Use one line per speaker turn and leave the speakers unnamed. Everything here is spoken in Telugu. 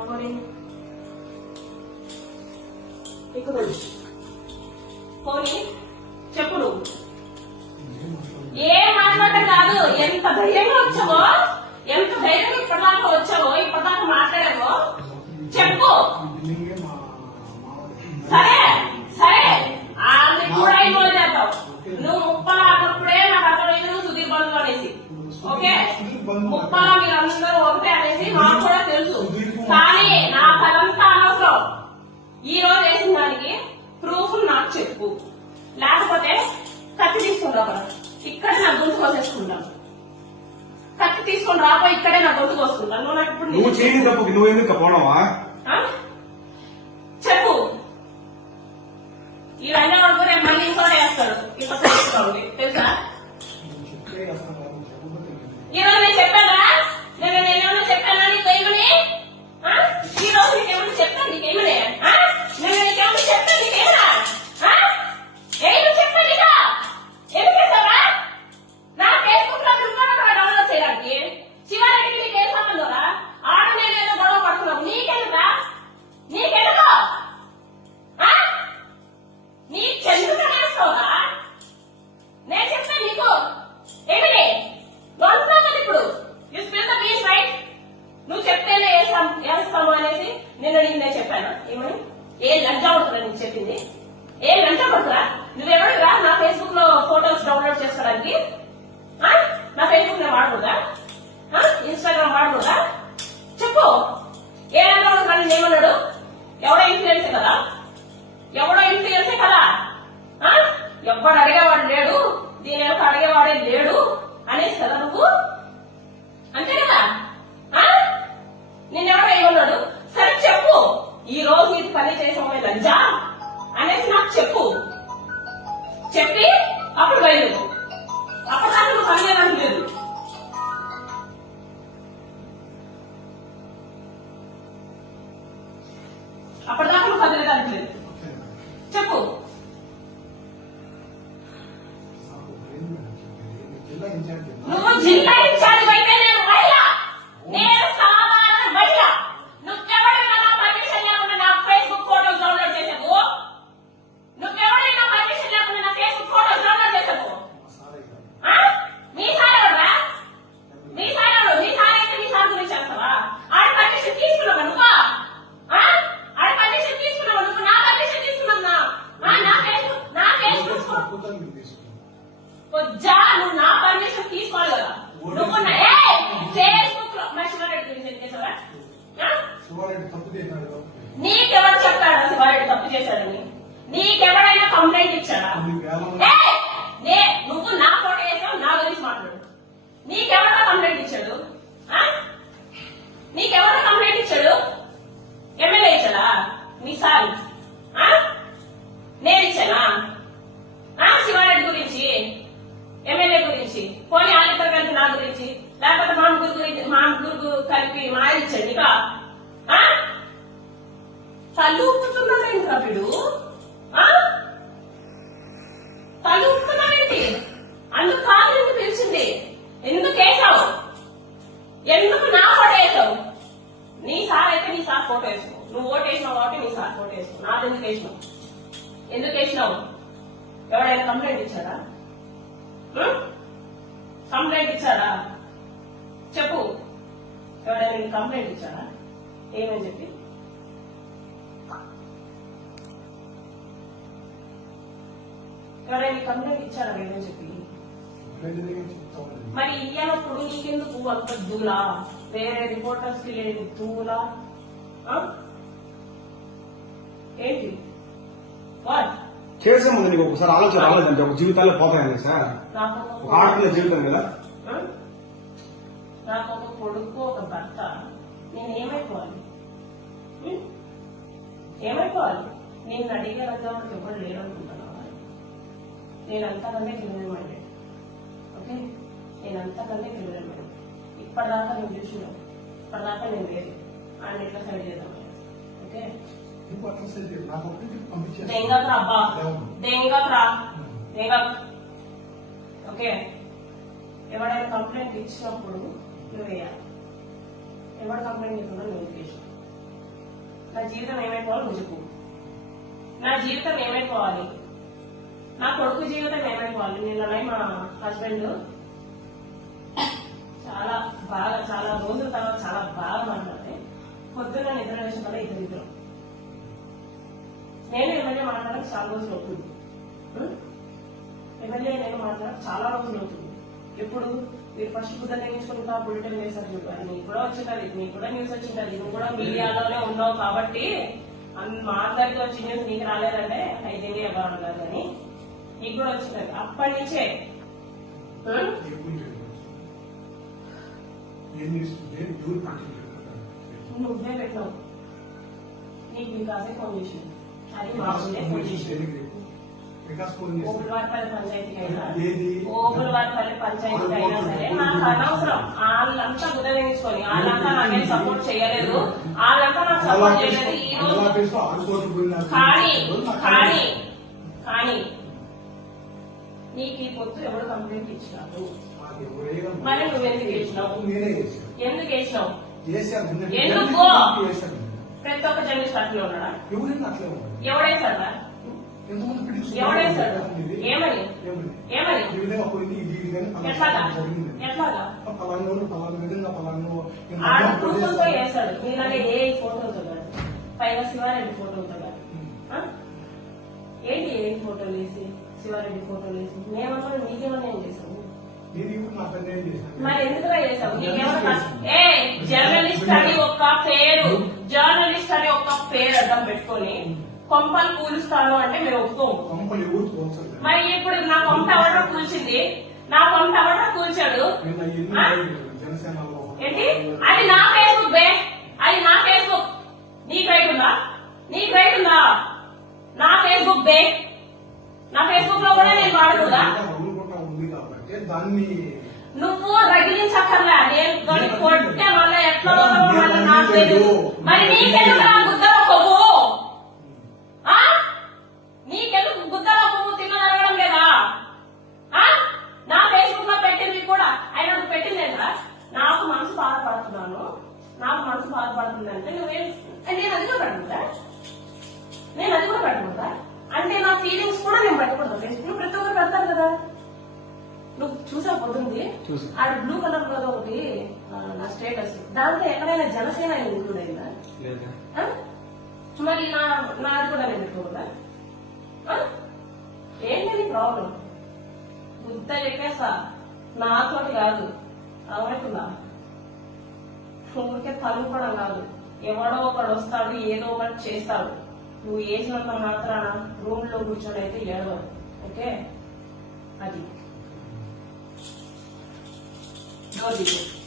పోనీ ఎక్కుదండి పోనీ చెప్పు నువ్వు. ఏం మాట్లాడటం కాదు. ఎంత ధైర్యంగా వచ్చావో? ఎంత ధైర్యంగా ఇప్పటిదాకా వచ్చావో? ఇప్పటిదాకా మాట్లాడావో? చెప్పు సరే సరే అది కూడా ఇన్వాల్వ్ చేద్దాం నువ్వు ముప్పలా అన్నప్పుడే నాకు అర్థమైంది నువ్వు సుధీర్ బంధువు అనేసి ఓకే ముప్పలా మీరు అందరూ ఒకటే అనేసి నాకు కూడా తెలుసు కానీ నా కదంతా అనవసరం ఈ రోజు వేసిన దానికి ప్రూఫ్ నాకు చెప్పు. లేకపోతే కత్తి తీసుకుని. ఇక్కడే నా గొంతు కోసేసుకుంటాను. కత్తి తీసుకొని రాబో ఇక్కడే నా గొంతు కోసుకుంటాను. నువ్వు నాకు ఇప్పుడు
నువ్వు చేయని తప్పుకి నువ్వు ఎందుకు పోవడమా?
చెప్పు. ఈ రంగ వరకు రేపు మళ్ళీ ఇంకోటి వేస్తాడు. తెలుసుకోండి తెలుసా? ఈ రోజు నేను చెప్పానా. ఏమని? ఏ లంచా పడుతురా నీకు చెప్పింది? ఏ లంచా పడుతురా పని చేసామే లంజా అనేసి నాకు చెప్పు. చెప్పి అప్పుడు బయలుదేరు. అప్పటిదాకా నువ్వు పని చేయడానికి లేదు. అప్పటిదాకా నువ్వు కదిలేదానికి వజ్జా నువ్వు నా పర్మిషన్ తీసుకోవాలి కదా. నువ్వు ఫేస్బుక్లో మా శివారెడ్డి గురించి చేసావా? నీకెవరు చెప్పాడా శివారెడ్డి తప్పు చేశాడని? నీకెవడైనా కంప్లైంట్ ఇచ్చాడా నువ్వు నా ఫోటో వేసావు నా గురించి మాట్లాడు. నీకెవడో కంప్లైంట్ ఇచ్చాడు? ఆ? నీకెవడో కంప్లైంట్ ఇచ్చాడు? ఎమ్మెల్యే ఇచ్చాడా? మీ సార్. ఎందుకు వేసినావు ఎవడైనా కంప్లైంట్ ఇచ్చాడా? ఉం? కంప్లైంట్ ఇచ్చాడా? చెప్పు. ఎవడైనా నీకు కంప్లైంట్ ఇచ్చాడా? ఏమని చెప్పి? ఎవరైనా కంప్లైంట్ ఇచ్చాడా ఏమని చెప్పి? మరి ఇయ్యనప్పుడు నీకెందుకు అంత దూలా? వేరే రిపోర్టర్స్కి లేని దూలా? ఏంటి? వాట్
చేసే ముందు నీకు ఒకసారి ఆలోచన రాలేదంటే ఒక జీవితాల్లో పోతాయని సార్ ఒక ఆడపిల్ల జీవితం కదా?
నాకు ఒక కొడుకు ఒక భర్త నేను ఏమైపోవాలి? ఏమైపోవాలి? నేను అడిగే రంగంలో ఎవరు లేరు అనుకుంటున్నావా నేను అంతకంటే క్రిమినల్ మైండెడ్ ఓకే? నేను అంతకంటే క్రిమినల్ మైండెడ్ ఇప్పటిదాకా నేను చూసినావు ఇప్పటిదాకా నేను లేదు. ఆయన ఎట్లా సైడ్ చేద్దాం ఓకే? దెంగకు అబ్బా దెంగకు రా దెంగకు ఓకే ఎవరైనా కంప్లైంట్ ఇచ్చినప్పుడు నువ్వు వేయాలి. ఎవరు కంప్లైంట్ ఇవ్వకుండా నువ్వు చేసిన నా జీవితం ఏమైపోవాలి నువ్వు చెప్పు. నా జీవితం ఏమైపోవాలి? నా కొడుకు జీవితం ఏమైపోవాలి? నిన్న మా హస్బెండ్ మాట్లాడడం చాలా రోజులు అవుతుంది? ఎమ్మెల్యే నేను మాట్లాడడం చాలా రోజులు అవుతుంది. ఎప్పుడు? మీరు ఫస్ట్ బుద్ధ తెగించుకుంటా బులెటిన్ వేశారు చూడాలి నీకు కూడా వచ్చింటది నీకు కూడా న్యూస్ వచ్చింటది నువ్వు కూడా మీడియాలోనే ఉన్నావు కాబట్టి మా అందరికి వచ్చి న్యూస్ నీకు రాలేదంటే ఐదేళ్ళు ఎలా ఉండదు అని నీకు కూడా వచ్చింటది అప్పటి నుంచే.
ఎవరు
నువ్వే పెట్టినావు నీకు వికాసే ఫోన్ చేసింది. ఓబులవారిపల్లి పంచాయతీకి అయినా? ఓబులవారిపల్లి పంచాయతీకి అయినా సరే నాకు అనవసరం వాళ్ళంతా గుదవేయించుకొని వాళ్ళంతా నాకేం సపోర్ట్ చేయలేదు వాళ్ళంతా నాకు సపోర్ట్ చేయలేదు ఈ రోజు కానీ కానీ కానీ నీకు ఈ పొత్తు ఎవరు కంప్లైంట్ ఇచ్చినారు మరి నువ్వు ఎందుకు వేసినావు? ఎందుకు వేసినావు ఎందుకు? ప్రతి ఒక్క జర్నలిస్ట్ అట్లా ఉన్నాడా?
ఎవరైనా అట్లే ఉన్నారు.
ఎవడేసాడా
ఎంతమంది పిటిషన్
ఎవడేసాడు ఏమని?
ఏమని? ఈ విధంగా పోయింది ఇది ఇది అని పలానా
ఎట్లాగా?
జరిగింది.
ఎట్లాగా?
పలానా రోజు పలానా విధంగా పలానా నేను
ఆడ
మధ్యాహ్నం
ప్రూఫ్తో
చేశాను.
వేశాడు. మీలాగే ఏ ఫోటోతో కాదు పైగా శివారెడ్డి ఫోటోతో కాదు? ఏంటి ఏ ఫోటోలు వేసి శివారెడ్డి ఫోటోలు వేసి? మేమన్నా నీకేమన్నా ఏం
పని చేశాను
మరి చేసావు నీకేమన్నా ఏ జర్నలిస్ట్ అని ఒక పేరు. జర్నలిస్ట్ అని ఒక పేరు అడ్డం పెట్టుకొని కొంపలు కూలుస్తాను అంటే మేము ఒప్పుకోము మరి ఇప్పుడు నా కొంత ఎవడో కూల్చింది? నా కొంత ఎవడో కూల్చాడు? ఏంటి? అది నా ఫేస్బుక్ బే. అది నా ఫేస్బుక్ నీకు రైట్ ఉందా? నీకు రైట్ ఉందా? నా ఫేస్బుక్ బే. నా ఫేస్బుక్లో కూడా నేను వాడకూడదా?
దాన్ని
నువ్వు రగిలించక్కర్లే. నేను కొట్టే మళ్ళీ మరి నీకెందుకు నా గుద్దల కొవ్వు. ఆ? నీకెందుకు గుద్దల కొవ్వు తిన్న అడగడం లేదా? ఆ? నా ఫేస్బుక్లో పెట్టింది కూడా. ఆయన నువ్వు పెట్టింది నాకు మనసు బాధపడుతున్నాను. నాకు మనసు బాధపడుతుంది అంటే నువ్వేం నేను అది కూడా పెట్టకుండా నేను అది కూడా పెట్టకుండా అంటే నా ఫీలింగ్స్ కూడా నేను పెట్టుకుంటా ఫేస్బుక్ ప్రతి ఒక్కరు పెడతారు కదా. నువ్వు చూసా
చూసా.
ఆడ బ్లూ కలర్లో ఒకటి ఆ, నా స్టేటస్ దాంట్లో ఎక్కడైనా జనసేన ఇంక్లూడ్ అయిందా ఆ? మరి నా నాది కూడా నేను పెట్టుకోదా ఏంటది ప్రాబ్లం గుద్ద చెప్పేసా నాతోటి కాదు. అర్థమవుతుందా ఊరికే తలుపడం కాదు. ఎవడో ఒకడు వస్తాడు ఏదో ఒకటి చేస్తాడు. నువ్వు వేసినంత మాత్రాన రూమ్లో కూర్చొని అయితే ఏడవదు ఓకే? అది. 到底。